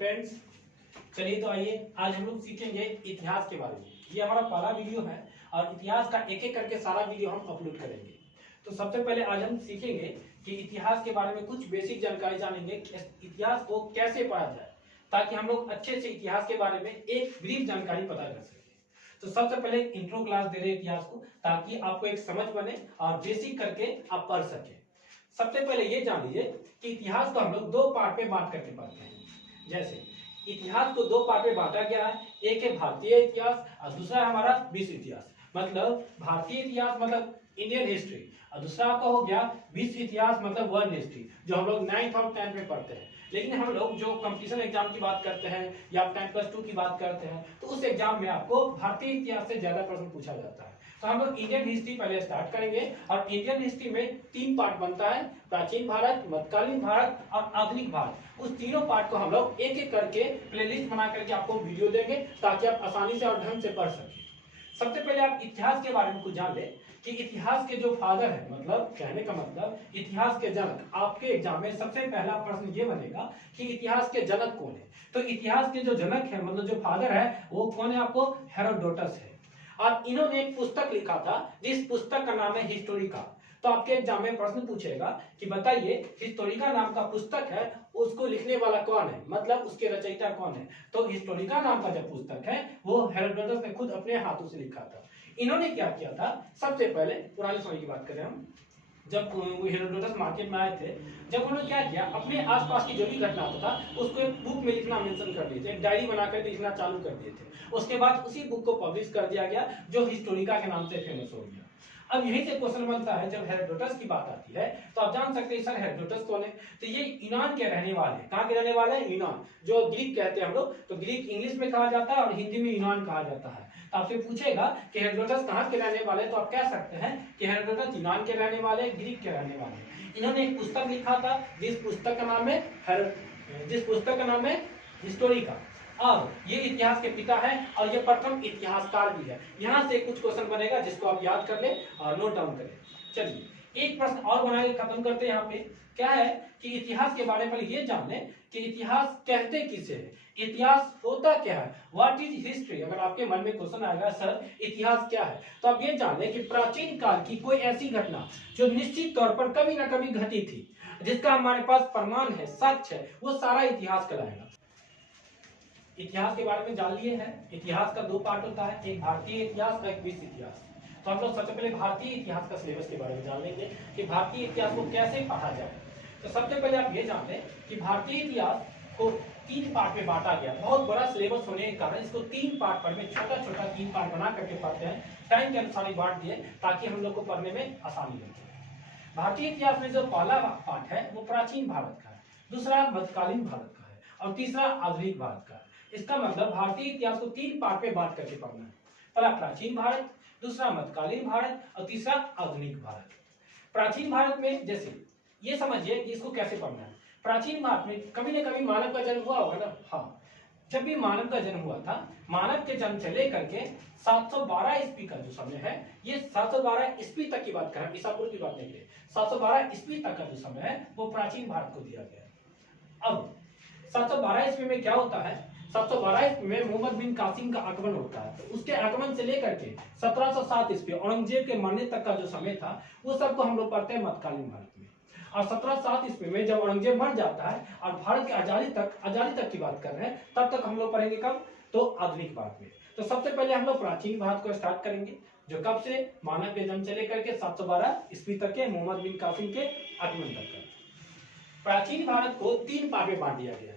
Friends, चलिए तो आइए आज हम लोग सीखेंगे इतिहास के बारे में। ये हमारा पहला वीडियो है और इतिहास का एक एक करके सारा वीडियो हम अपलोड करेंगे। तो सबसे पहले आज हम सीखेंगे कि इतिहास के बारे में कुछ बेसिक जानकारी जानेंगे कि इतिहास को कैसे पढ़ा जाए, ताकि हम लोग अच्छे से इतिहास के बारे में एक ब्रीफ जानकारी पता कर सकें। तो सबसे पहले इंट्रो क्लास दे रहे हैं इतिहास को, ताकि आपको एक समझ बने और बेसिक करके आप पढ़ सके। सबसे पहले ये जान लीजिए कि इतिहास को हम लोग दो पार्ट में बांट करके पढ़ते हैं। जैसे इतिहास को दो पार्ट में बांटा गया है, एक है भारतीय इतिहास और दूसरा है हमारा विश्व इतिहास। मतलब भारतीय इतिहास मतलब इंडियन हिस्ट्री और दूसरा आपका हो गया विश्व इतिहास मतलब वर्ल्ड हिस्ट्री, जो हम लोग 9th और 10th में पढ़ते हैं। लेकिन हम लोग जो कंपटीशन एग्जाम की बात करते हैं या 10+2 की बात करते हैं, तो उस एग्जाम में आपको भारतीय इतिहास से ज्यादा प्रश्न पूछा जाता है। तो हम लोग इंडियन हिस्ट्री पहले स्टार्ट करेंगे और इंडियन हिस्ट्री में 3 पार्ट बनता है, प्राचीन भारत, मध्यकालीन भारत और आधुनिक भारत। उस तीनों पार्ट को हम लोग एक एक करके प्लेलिस्ट बना करके आपको वीडियो देंगे, ताकि आप आसानी से और ढंग से पढ़ सकें। सबसे पहले आप इतिहास के बारे में कुछ जान लें कि इतिहास के जो फादर है, मतलब कहने का मतलब इतिहास के जनक। आपके एग्जाम में सबसे पहला प्रश्न ये बनेगा कि इतिहास के जनक कौन है। तो इतिहास के जो जनक है, मतलब जो फादर है, वो कौन है? आपको हेरोडोटस है। और इन्होंने एक पुस्तक लिखा था, जिस पुस्तक का नाम है हिस्टोरिका। तो आपके एग्जाम में प्रश्न पूछेगा कि बताइए हिस्टोरिका नाम का पुस्तक है, उसको लिखने वाला कौन है, मतलब उसके रचयिता कौन है। तो हिस्टोरिका नाम का जो पुस्तक है वो हेरोडोटस ने खुद अपने हाथों से लिखा था। इन्होंने क्या किया था? सबसे पहले पुराने समय की बात करें हम, जब हेरोडोटस मार्केट में आए थे, जब उन्होंने क्या किया, अपने आसपास की जो भी घटना होता था उसको एक बुक में लिखना मेंशन कर दिए थे, एक डायरी बनाकर लिखना चालू कर दिए थे। उसके बाद उसी बुक को पब्लिश कर दिया गया, जो हिस्टोरिका के नाम से फेमस हो गया। अब यहीं से क्वेश्चन बनता है, जब हेरोडोटस की बात आती है तो आप जान सकते हैं सर हेरोडोटस कौन है। तो ये यूनान के रहने वाले हैं। कहाँ के रहने वाले हैं? यूनान, जो ग्रीक कहते हैं हम लोग। तो ग्रीक इंग्लिश में कहा जाता है और हिंदी में यूनान कहा जाता है। तो आपसे पूछेगा कि हेरोडोटस कहाँ के रहने वाले, तो आप कह सकते हैं कि हेरोडोटस यूनान के रहने वाले, ग्रीक के रहने वाले। इन्होंने एक पुस्तक लिखा था, जिस पुस्तक का नाम है हिस्टोरिका। अब ये इतिहास के पिता है और ये प्रथम इतिहासकार भी है। यहाँ से कुछ क्वेश्चन बनेगा, जिसको आप याद कर ले और नोट डाउन करें। चलिए एक प्रश्न और बना के खत्म करते हैं। यहाँ पे क्या है कि इतिहास के बारे में ये जान लें कि इतिहास कहते किसे है, इतिहास होता क्या है, व्हाट इज हिस्ट्री। अगर आपके मन में क्वेश्चन आएगा सर इतिहास क्या है, तो आप ये जान लें कि प्राचीन काल की कोई ऐसी घटना जो निश्चित तौर पर कभी ना कभी घटी थी, जिसका हमारे पास प्रमाण है, साक्ष्य है, वो सारा इतिहास कहलाएगा। इतिहास के बारे में जान लिए हैं। इतिहास का 2 पार्ट होता है, एक भारतीय इतिहास और एक विश्व इतिहास। तो हम लोग सबसे पहले भारतीय इतिहास का सिलेबस के बारे में जान लेंगे कि भारतीय इतिहास को कैसे पढ़ा जाए। तो सबसे पहले आप ये जान लें कि भारतीय इतिहास को 3 पार्ट में बांटा गया। बहुत बड़ा सिलेबस होने के कारण इसको 3 पार्ट पर में छोटा 3 पार्ट बना करके पढ़ते हैं। टाइम के अनुसार बांट दिए, ताकि हम लोग को पढ़ने में आसानी हो। भारतीय इतिहास में जो पहला पार्ट है वो प्राचीन भारत का है, दूसरा मध्यकालीन भारत का है और तीसरा आधुनिक भारत का है। इसका मतलब भारतीय इतिहास को 3 पार्ट में बांट करके पढ़ना है। पहला प्राचीन भारत, दूसरा मध्यकालीन भारत और तीसरा आधुनिक भारत। प्राचीन भारत में जैसे ये समझिए कि इसको कैसे पढ़ना है। प्राचीन भारत में कभी न कभी मानव का जन्म हुआ होगा ना। हाँ, जब भी मानव का जन्म हुआ था, मानव के जन्म से लेकर के 712 ईस्वी का जो समय है, ये 712 ईस्वी तक की बात करें, ईसा पूर्व की बात नहीं है, 712 ईस्वी तक का जो समय है वो प्राचीन भारत को दिया गया है। अब 712 ईस्वी में क्या होता है? 712 ईस्वी में मोहम्मद बिन कासिम का आगमन होता है। तो उसके आगमन से लेकर के 1707 ईस्वी औरंगजेब के मरने तक का जो समय था, वो सबको हम लोग पढ़ते हैं मध्यकालीन भारत में। और 1707 ईस्वी में जब औरंगजेब मर जाता है और भारत की आजादी तक की बात कर रहे हैं, तब तक हम लोग पढ़ेंगे कब? तो आधुनिक भारत में। तो सबसे पहले हम लोग प्राचीन भारत को स्टार्ट करेंगे, जो कब से मानव के जन्म से लेकर के 712 ईस्वी तक के मोहम्मद बिन कासिम के आगमन तक का। प्राचीन भारत को 3 पार्ट में बांट दिया गया है।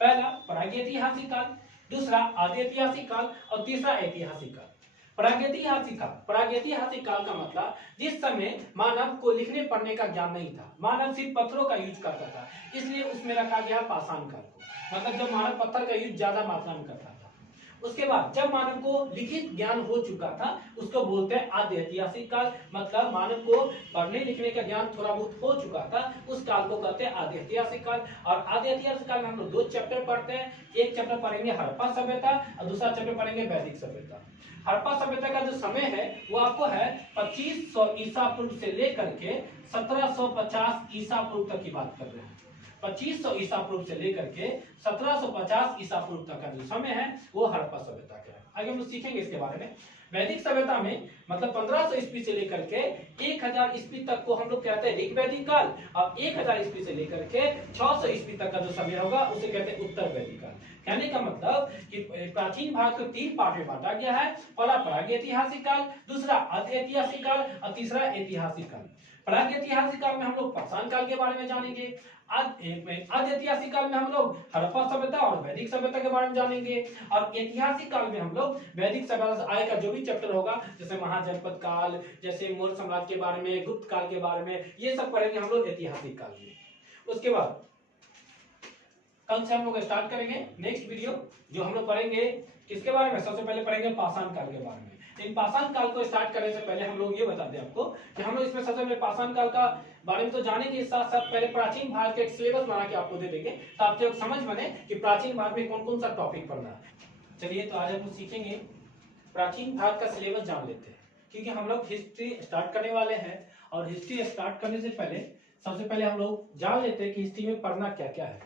पहला प्रागैतिहासिक काल, दूसरा आदिऐतिहासिक काल और तीसरा ऐतिहासिक काल। प्रागैतिहासिक काल का मतलब जिस समय मानव को लिखने पढ़ने का ज्ञान नहीं था, मानव सिर्फ पत्थरों का यूज करता था, इसलिए उसमें रखा गया पाषाण काल को। मतलब जब मानव पत्थर का यूज ज्यादा मात्रा में करता था। उसके बाद जब मानव को लिखित ज्ञान हो चुका था, उसको बोलते हैं आद्य ऐतिहासिक काल। मतलब मानव को पढ़ने लिखने का ज्ञान थोड़ा बहुत हो चुका था, उस काल को कहते हैं आद्य ऐतिहासिक काल। और आद्य ऐतिहासिक काल में हम लोग 2 चैप्टर पढ़ते हैं। एक चैप्टर पढ़ेंगे हड़प्पा सभ्यता और दूसरा चैप्टर पढ़ेंगे वैदिक सभ्यता। हड़प्पा सभ्यता का जो समय है वो आपको है 2500 ईसा पूर्व से लेकर के 1750 ईसा पूर्व तक की बात कर रहे हैं। 2500 ईसा पूर्व से लेकर के 1750 ईसा पूर्व तक का जो समय है वो हड़प्पा सभ्यता का है। आगे हम लोग सीखेंगे इसके बारे में। वैदिक सभ्यता में मतलब 1500 ईस्वी से लेकर के 1000 ईस्वी तक को हम लोग कहते हैं ऋग्वैदिक काल, और 1000 ईस्वी से लेकर के 600 ईस्वी तक का जो समय होगा उसे कहते हैं उत्तर वैदिक काल। कहने का मतलब कि प्राचीन भारत को 3 पार्ट में बांटा गया है। पहला प्रागैतिहासिक काल, दूसरा अधैतिहासिक काल और तीसरा ऐतिहासिक काल। प्रागैतिहासिक काल में हम लोग पाषाण काल के बारे में जानेंगे। अधैतिहासिक काल में हम लोग हड़प्पा सभ्यता और वैदिक सभ्यता के बारे में जानेंगे, और ऐतिहासिक काल में हम लोग वैदिक सभ्यता से आगे का जो भी चैप्टर होगा, जैसे महाजनपद काल, जैसे मौर्य साम्राज्य के बारे में, गुप्त काल के बारे में, ये सब पढ़ेंगे हम लोग ऐतिहासिक काल में। उसके बाद कल से हम लोग स्टार्ट करेंगे नेक्स्ट वीडियो, जो हम लोग पढ़ेंगे किसके बारे में, सबसे पहले पढ़ेंगे पाषाण काल के बारे में। इन पाषाण काल को स्टार्ट करने से पहले हम लोग ये बता दें आपको कि हम लोग इसमें सबसे पहले पाषाण काल का बारे में तो जानेंगे, साथ साथ पहले प्राचीन भारत का एक सिलेबस बना के आपको दे देंगे, तो आपको एक समझ बने कि प्राचीन भारत में कौन कौन सा टॉपिक पढ़ना है। चलिए तो आज हम सीखेंगे प्राचीन भारत का सिलेबस जान लेते हैं, क्योंकि हम लोग हिस्ट्री स्टार्ट करने वाले हैं, और हिस्ट्री स्टार्ट करने से पहले सबसे पहले हम लोग जान लेते हैं कि हिस्ट्री में पढ़ना क्या क्या है।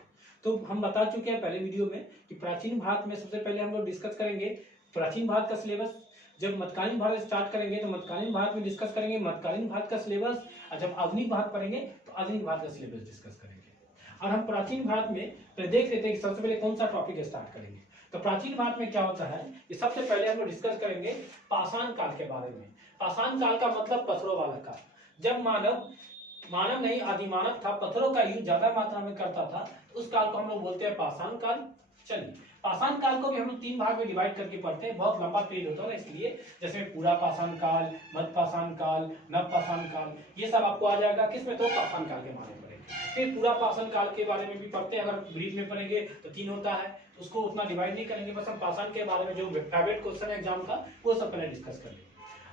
तो हम बता चुके हैं पहले वीडियो में कि प्राचीन भारत में सबसे पहले हम लोग डिस्कस करेंगे प्राचीन भारत का सिलेबस। जब मध्यकालीन भारत स्टार्ट करेंगे तो मध्यकालीन भारत में डिस्कस करेंगे मध्यकालीन भारत का सिलेबस, और जब आधुनिक भारत पढ़ेंगे तो आधुनिक भारत का सिलेबस डिस्कस करेंगे। और हम प्राचीन भारत में देख लेते हैं कि सबसे पहले कौन सा टॉपिक स्टार्ट करेंगे। तो प्राचीन भारत में क्या होता है कि सबसे पहले हम लोग डिस्कस करेंगे पाषाण काल के बारे में। पाषाण काल का मतलब पत्थरों वाला काल, जब मानव नहीं आदिमानव था, पत्थरों का यूज ज्यादा मात्रा में करता था, उस काल को हम लोग बोलते हैं पाषाण काल। चलिए पाषाण काल को भी हम लोग 3 भाग में डिवाइड करके पढ़ते हैं, बहुत लंबा पीरियड होता है इसलिए, जैसे पूरा पाषाण काल, मध्य पाषाण काल, नव पाषाण काल, ये सब आपको आ जाएगा किसमें, तो पाषाण काल के बारे में पढ़ेंगे। फिर पूरा पाषाण काल के बारे में भी पढ़ते हैं, अगर ब्रीफ में पढ़ेंगे तो 3 होता है, उसको उतना डिवाइड नहीं करेंगे, बस हम पाषाण के बारे में जो फेवरेट क्वेश्चन एग्जाम का वो सब पहले डिस्कस कर लेंगे।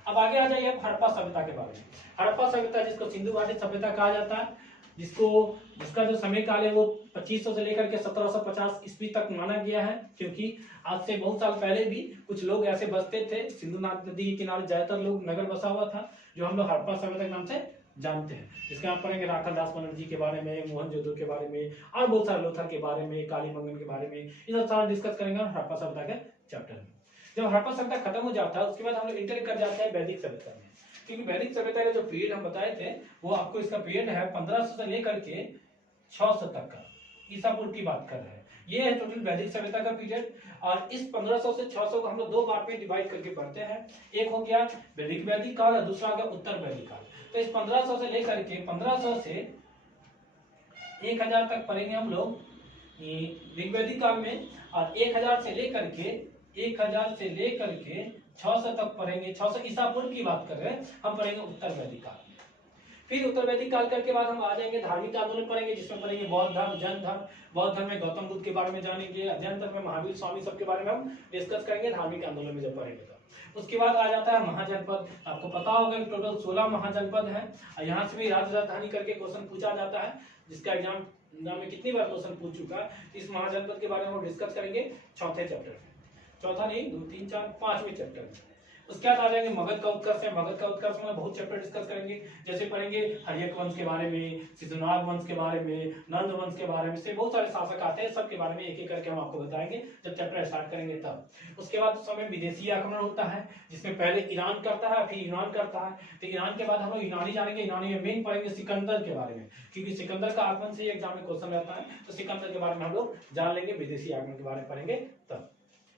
अब आगे आ जाइए हड़प्पा सभ्यता के बारे में। हड़प्पा सभ्यता जिसको सिंधु घाटी सभ्यता कहा जाता है, जिसका जो समय काल है वो 2500 से लेकर के 1750 ईस्वी तक माना गया है, क्योंकि आज से बहुत साल पहले भी कुछ लोग ऐसे बसते थे, सिंधु नदी के किनारे ज्यादातर लोग नगर बसा हुआ था, जो हम लोग हड़प्पा सभ्यता के नाम से जानते हैं। जिसके आप पढ़ेंगे राखल दास बनर्जी के बारे में, मोहनजोदड़ो के बारे में, और बहुत सारे लोथर के बारे में, कालीमंगन के बारे में, ये सब सारा डिस्कस करेंगे हड़प्पा सभ्यता के चैप्टर में। जब हड़प्पा सभ्यता खत्म हो जाता है उसके बाद हम लोग इंटर कर जाते हैं वैदिक सभ्यता में, क्योंकि वैदिक सभ्यता का जो पीरियड हम बताए थे वो आपको इसका पीरियड है 1500 से लेकर के 600 तक का, ईसा पूर्व की बात कर रहे हैं। ये है टोटल वैदिक सभ्यता का पीरियड, और इस 1500 से 600 को हम लोग 2 पार्ट में डिवाइड करके पढ़ते हैं। एक हो गया वैदिक काल और दूसरा हो गया उत्तर वैदिक काल। तो इस 1500 से लेकर के 1500 से 1000 तक पढ़ेंगे हम लोग ऋग्वैदिक काल में, और 1000 से लेकर के 600 तक पढ़ेंगे। 600 ईसा पूर्व की बात कर रहे हैं, हम पढ़ेंगे उत्तर वैदिक काल में। फिर उत्तर वैदिक काल करके बाद हम आ जाएंगे धार्मिक आंदोलन पढ़ेंगे, जिसमें पढ़ेंगे बौद्ध धर्म, जैन धर्म। बौद्ध धर्म में गौतम बुद्ध के बारे में जानेंगे, जैन धर्म में महावीर स्वामी सबके बारे में हम डिस्कस करेंगे धार्मिक आंदोलन में जब पढ़ेंगे तो। उसके बाद आ जाता है महाजनपद। आपको पता होगा कि टोटल 16 महाजनपद है, और यहाँ से भी राज्य राजधानी करके क्वेश्चन पूछा जाता है, जिसका एग्जाम में कितनी बार क्वेश्चन पूछ चुका है। इस महाजनपद के बारे में हम डिस्कस करेंगे चौथे चैप्टर में, चौथा नहीं 2 3 4 5वें चैप्टर में। उसके बाद आ जाएंगे मगध का उत्कर्ष है। मगध का उत्कर्ष में बहुत चैप्टर डिस्कस करेंगे, जैसे पढ़ेंगे हर्यक वंश के बारे में, सिद्धनाथ वंश के बारे में, नंद वंश के बारे में, से बहुत सारे शासक आते हैं, सबके बारे में एक एक करके हम आपको बताएंगे जब चैप्टर स्टार्ट करेंगे तब। उसके बाद उस समय विदेशी आक्रमण होता है, जिसमें पहले ईरान करता है, फिर यूनान करता है। तो ईरान के बाद हम लोग यूनानी जानेंगे। यूनानी में मेन पढ़ेंगे सिकंदर के बारे में, क्योंकि सिकंदर का आगमन से एग्जाम में क्वेश्चन रहता है, तो सिकंदर के बारे में हम लोग जान लेंगे, विदेशी आगमन के बारे में पढ़ेंगे तब।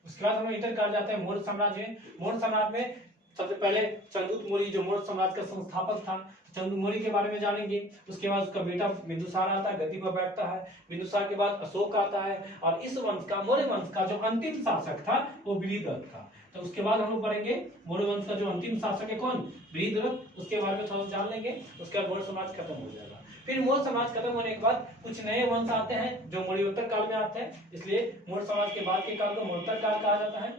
उसके बाद हम इंटर कर जाते हैं मौर्य साम्राज्य। मौर्य साम्राज्य में सबसे पहले चंद्रगुप्त मौर्य जो मौर्य साम्राज्य का संस्थापक था, चंद्रगुप्त मौर्य के बारे में जानेंगे। उसके बाद उसका बेटा बिंदुसार आता है, गद्दी पर बैठता है। बिंदुसार के बाद अशोक आता है, और इस वंश का, मौर्य वंश का जो अंतिम शासक था वो बृहद्रथ था। तो उसके बाद हम लोग पढ़ेंगे मौर्य वंश का जो अंतिम शासक है कौन, बृहद्रथ, उसके बारे में थोड़ा जान लेंगे। उसके बाद मौर्य समाज खत्म हो जाएगा। फिर मौर्य समाज खत्म होने के बाद कुछ नए वंश आते हैं जो मौर्योत्तर काल में आते हैं, इसलिए मौर्य समाज के बाद के काल को मौर्योत्तर काल कहा जाता है।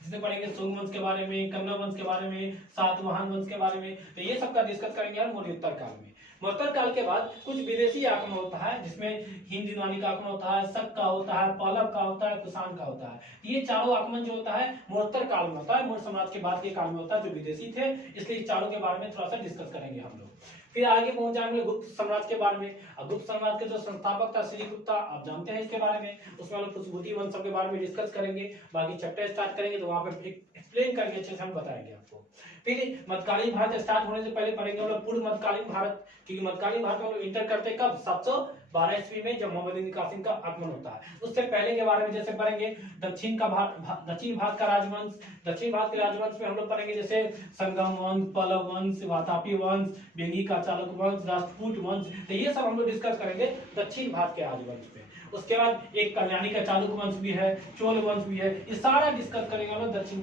जिसे पढ़ेंगे सोम वंश के बारे में, कन्नौ वंश के बारे में, सातवाहन वंश के बारे में, तो ये सब का डिस्कस करेंगे हम मौर्योत्तर काल में। मौर्योत्तर काल के बाद कुछ विदेशी आक्रमण होता है, जिसमें हिंद यूनानी का आक्रमण होता है, शक का होता है, पल्लव का होता है, कुषाण का होता है। ये चारों आक्रमण जो होता है मौर्योत्तर काल में होता है, मौर्य समाज के बाद के काल में होता है, जो विदेशी थे, इसलिए चारों के बारे में थोड़ा सा डिस्कस करेंगे हम लोग। फिर आगे पहुंच जाएंगे गुप्त साम्राज्य के बारे में। अब गुप्त साम्राज्य के जो संस्थापक था श्रीगुप्त, आप जानते हैं इसके बारे में। उसमें हम लोग कुशबुद्धि वंश के बारे में डिस्कस करेंगे, बाकी चैप्टर स्टार्ट करेंगे तो वहां पे एक्सप्लेन करके अच्छे से हम बताएंगे आपको। फिर मध्यकालीन भारत स्टार्ट होने से पहले पढ़ेंगे हम लोग पूर्व मध्यकालीन भारत, क्योंकि मध्यकालीन भारत में हम लोग इंटर करते कब 712 ईस्वी में, जब मोहम्मद बिन कासिम का आगमन होता है। उससे पहले के बारे में जैसे पढ़ेंगे दक्षिण भारत का राजवंश। दक्षिण भारत के राजवंश में हम लोग पढ़ेंगे जैसे संगम वंश, पल्लव वंश, वातापी वंश, वेंगी का चालुक्य वंश, राष्ट्रकूट वंश, तो ये सब हम लोग डिस्कस करेंगे दक्षिण भारत के राजवंश में। उसके बाद एक कल्याणी का चालुक्य वंश भी है, चोल वंश भी है, ये सारा डिस्कस करेंगे हम लोग दक्षिण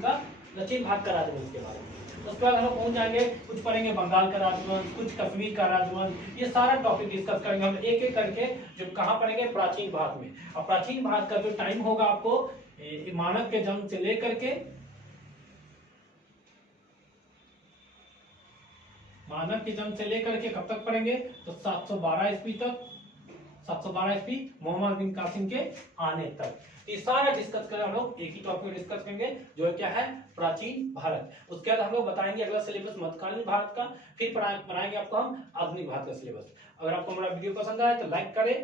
भारत का राजवंश के बारे में। उसके बाद हम लोग पहुंच जाएंगे, कुछ पढ़ेंगे बंगाल का राजवंश, कुछ कश्मीर का राजवंश, ये सारा टॉपिक डिस्कस करेंगे हम एक एक करके। जो कहाँ पढ़ेंगे, प्राचीन भारत में। और प्राचीन भारत का जो टाइम होगा आपको मानव के जन्म से लेकर के कब तक पढ़ेंगे, तो 712 ईस्वी तक, 712 ईस्वी मोहम्मद बिन कासिम के आने तक। ये सारा डिस्कस करें हम लोग, एक ही टॉपिक डिस्कस करेंगे जो है क्या है, प्राचीन भारत। उसके बाद हम लोग बताएंगे अगला सिलेबस मध्यकालीन भारत का, फिर पढ़ाएंगे आपको हम आधुनिक भारत का सिलेबस। अगर आपको हमारा वीडियो पसंद आए तो लाइक करें।